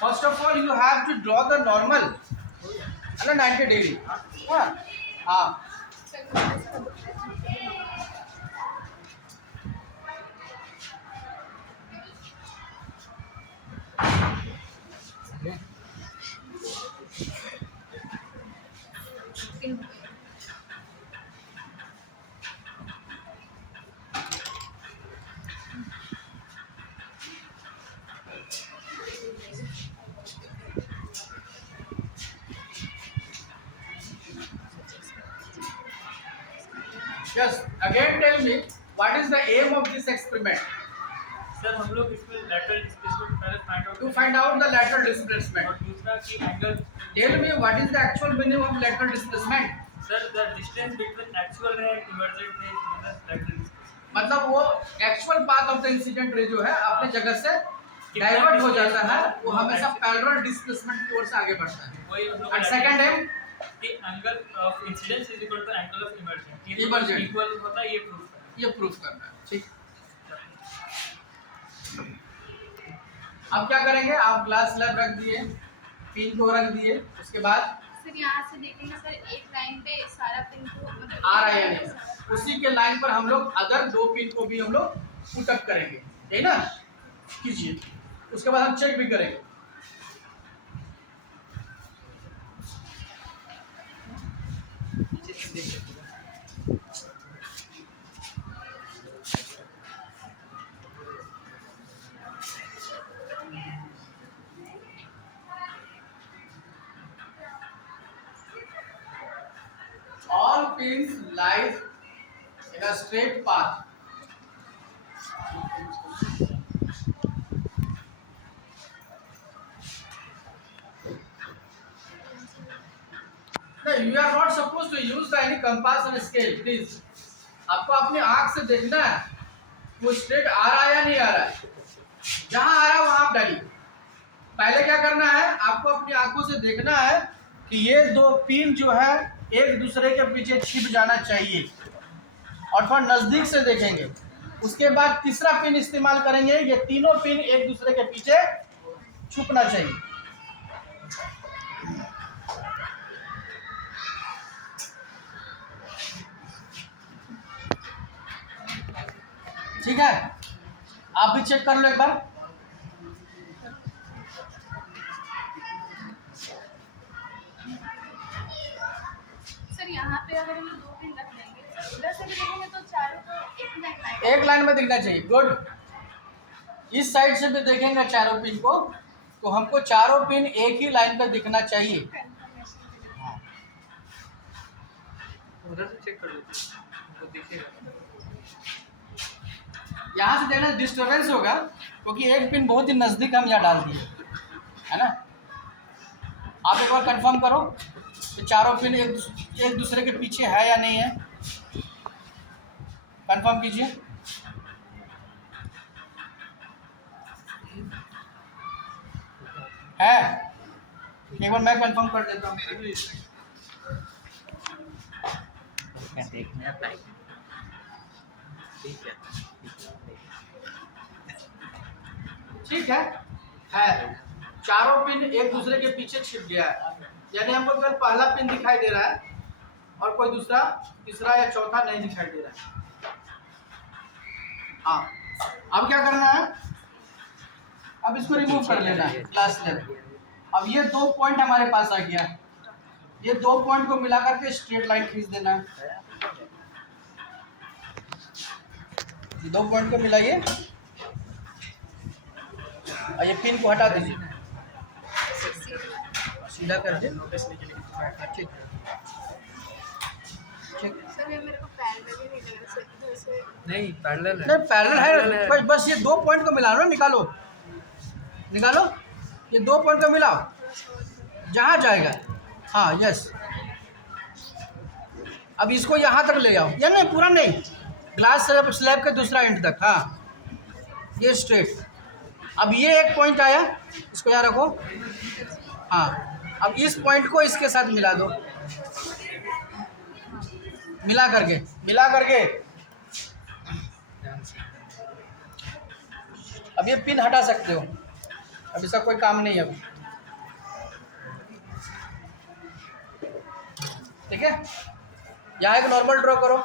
First of all, you have to draw the normal, 90 degree. हाँ. Just again tell me what is the aim of this experiment? Sir हम लोग इसमें lateral displacement पहले find out To find out the lateral displacement. और दूसरा कि angle. Tell me what is the actual meaning of lateral displacement? Sir the distance between actual ray and emergent ray is known as lateral displacement. मतलब वो actual path of the incident ray जो है अपने जगह से divert हो जाता है, वो हमेशा पैरेलल डिस्प्लेसमेंट की ओर से आगे बढ़ता है. वही हम लोग एंड सेकंड एम कि angle of incidence is equal to angle of emergent. Emergent. Equal होता है, ये प्रूफ करना है. ठीक. अब क्या करेंगे, आप ग्लास स्लैब रख दिए, पिन को रख दिए, उसके बाद सर यहाँ से देखेंगे सर एक लाइन पे सारा पिन को मतलब आ रहा है या नहीं, उसी के लाइन पर हम लोग अदर दो पिन को भी हम लोग पुट अप करेंगे, है ना. कीजिए, उसके बाद हम चेक भी करेंगे. All pins lies in a straight path. No, you are not supposed to use any compass and scale, please. आपको अपनी आंख से देखना है वो स्ट्रेट आ रहा है या नहीं आ रहा है. जहां आ रहा है वहां आप डालिए. पहले क्या करना है, आपको अपनी आंखों से देखना है कि ये दो पिन जो है एक दूसरे के पीछे छिप जाना चाहिए, और थोड़ा नजदीक से देखेंगे. उसके बाद तीसरा पिन इस्तेमाल करेंगे, ये तीनों पिन एक दूसरे के पीछे छुपना चाहिए. ठीक है, आप भी चेक कर लो एक बार. सर यहाँ पे अगर हम दो पिन रख देंगे उधर से भी देखेंगे तो चारों को एक लाइन लाइन एक लाइन में दिखना चाहिए. गुड. इस साइड से भी देखेंगे चारों पिन को, तो हमको चारों पिन एक ही लाइन पर दिखना चाहिए. उधर से चेक कर लेते हैं, तो दिखेगा. यहाँ से देखना डिस्टर्बेंस होगा क्योंकि एक पिन बहुत ही नज़दीक हम यहाँ डाल दिए, है ना. आप एक बार कंफर्म करो कि चारों पिन एक दूसरे के पीछे है या नहीं है. कंफर्म कीजिए. है, एक बार मैं कंफर्म कर देता हूँ. ठीक है. चारों पिन एक दूसरे के पीछे छिप गया है, यानी हमको केवल पहला पिन दिखाई दे रहा है और कोई दूसरा तीसरा या चौथा नहीं दिखाई दे रहा है. हाँ, अब क्या करना है, अब इसको रिमूव कर लेना है ग्लास स्लैब. अब ये दो पॉइंट हमारे पास आ गया, ये दो पॉइंट को मिला करके स्ट्रेट लाइन खींच देना है. ये दो पॉइंट को मिलाइए और ये पिन को हटा दीजिए, सीधा कर दे. ठीक ठीक. सर ये मेरे को पैरेलल ही नहीं लग रहा इधर से. नहीं पैरेलल नहीं पैरेलल है, बस ये दो पॉइंट को मिला लो. निकालो निकालो, ये दो पॉइंट को मिलाओ, जहाँ जाएगा. हाँ यस. अब इसको यहाँ तक ले आओ, या नहीं पूरा नहीं, ग्लास स्लैब के दूसरा एंड तक. हाँ ये स्ट्रेट. अब ये एक पॉइंट आया, इसको यहाँ रखो. हाँ, अब इस पॉइंट को इसके साथ मिला दो, मिला करके अब ये पिन हटा सकते हो. अब इसका कोई काम नहीं है. अब ठीक है, यहाँ एक नॉर्मल ड्रॉ करो।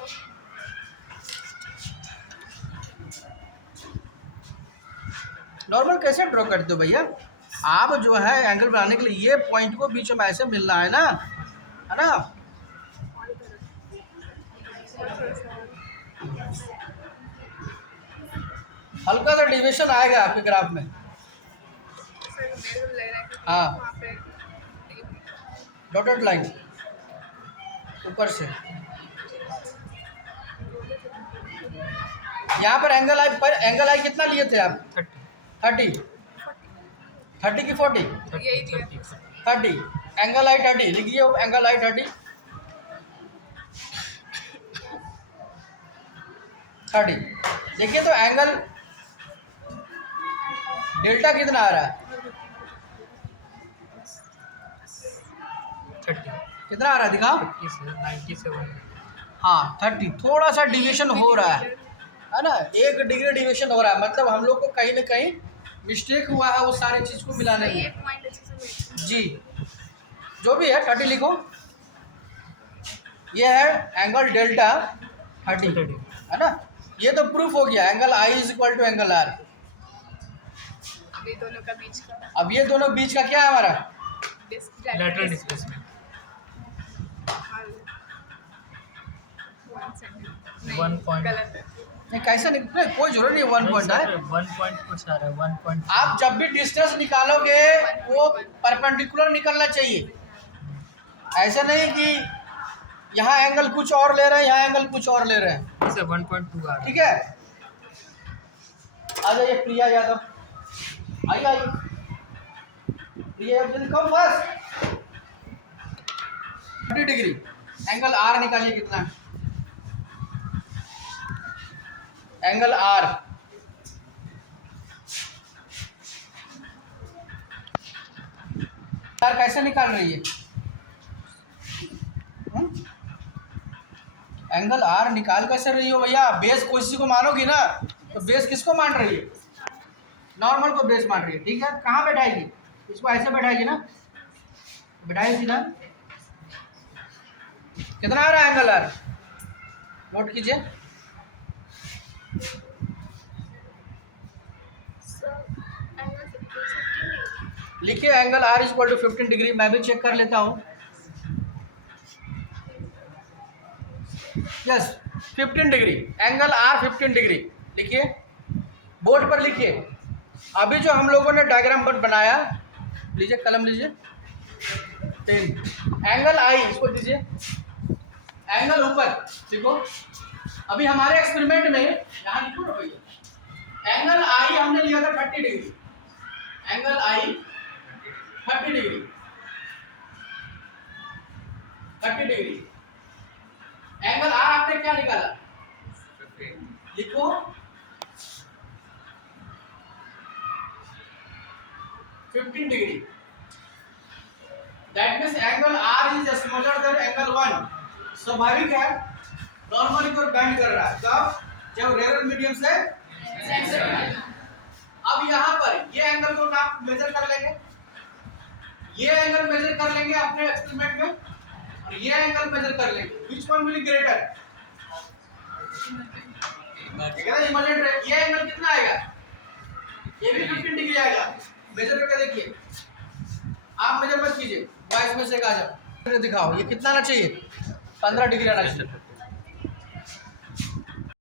नॉर्मल कैसे ड्रॉ करते हो भैया आप? जो है एंगल बनाने के लिए ये पॉइंट को बीच में ऐसे मिलना है ना, है ना। हल्का सा डिविएशन आएगा आपके ग्राफ में। हाँ, डॉटेड लाइन ऊपर से यहाँ पर एंगल आई कितना लिए थे आप? 30 की 40 30 एंगल आई 30 लिखिए, एंगल आई 30 देखिए तो एंगल डेल्टा कितना आ रहा है? 30 कितना आ रहा है दिखाओ? 97। हाँ 30, थोड़ा सा डिविएशन हो रहा है ना, 1 डिग्री डिविएशन हो रहा है, मतलब हम लोग को कहीं ना कहीं मिस्टेक हुआ है वो सारी चीज़ को मिलाने में। जी जो भी है 30 लिखो, ये है एंगल डेल्टा 30 है ना। ये तो प्रूफ हो गया angle i is equal to angle r. दोनों का बीच का, अब ये दोनों बीच का क्या है हमारा? Lateral displacement 1 point. नहीं कैसे निकले, कोई जरूरत नहीं 1 पॉइंट है। 1 पॉइंट कुछ आ रहा है 1 पॉइंट। आप जब भी डिस्टेंस निकालोगे वो परपेंडिकुलर निकलना चाहिए, ऐसा नहीं कि यहाँ एंगल कुछ और ले रहे हैं, यहाँ एंगल कुछ और ले रहे हैं। इसे 1.2 आ रहा है। ठीक है, आ जाइए प्रिया यादव, आइए प्रिया यादव कम बस 30 डिग्री एंगल आर निकालिए, कितना है एंगल आर? कैसे निकाल रही है? एंगल आर निकाल कैसे रही हो भैया? बेस किसी को मानोगी ना, तो बेस किसको मान रही है? नॉर्मल को बेस मान रही है। ठीक है, कहाँ बैठाएगी इसको? ऐसे बैठाएगी ना, बैठाएगी सीधा। कितना आ रहा है एंगल आर? नोट कीजिए, लिखिए angle are is equal to 15 degree. मैं भी चेक कर लेता हूँ। Yes 15 degree, angle r 15 degree लिखिए, बोर्ड पर लिखिए। अभी जो हम लोगों ने डायग्राम बोर्ड बनाया, लीजिए कलम लीजिए, 10 एंगल आई इसको दीजिए, एंगल ऊपर देखो। अभी हमारे एक्सपेरिमेंट में यहाँ लिखो ना भैया, एंगल आई हमने लिया था 30 degree, angle I 30 degree, 30 degree. Angle R आपने क्या निकाला? लिखो 15 degree. That means angle are is smaller than angle 1। स्वाभाविक है, नॉर्मली को बेंड कर रहा है, कब? जब रेयर मीडियम से सेंटर। अब यहाँ पर ये एंगल को आप मेजर कर लेंगे, ये एंगल मेजर कर लेंगे अपने एक्सपेरिमेंट में, और ये एंगल मेजर कर लेंगे। Which one will greater? Imaginary. ये एंगल कितना आएगा? ये भी 15 डिग्री आएगा। मेजर करके देखिए, आप मेजर मत कीजिए, 22 में से एक आ जाओ, दिखाओ ये कितना आना चाहिए? 15 डिग्री आना चाहिए।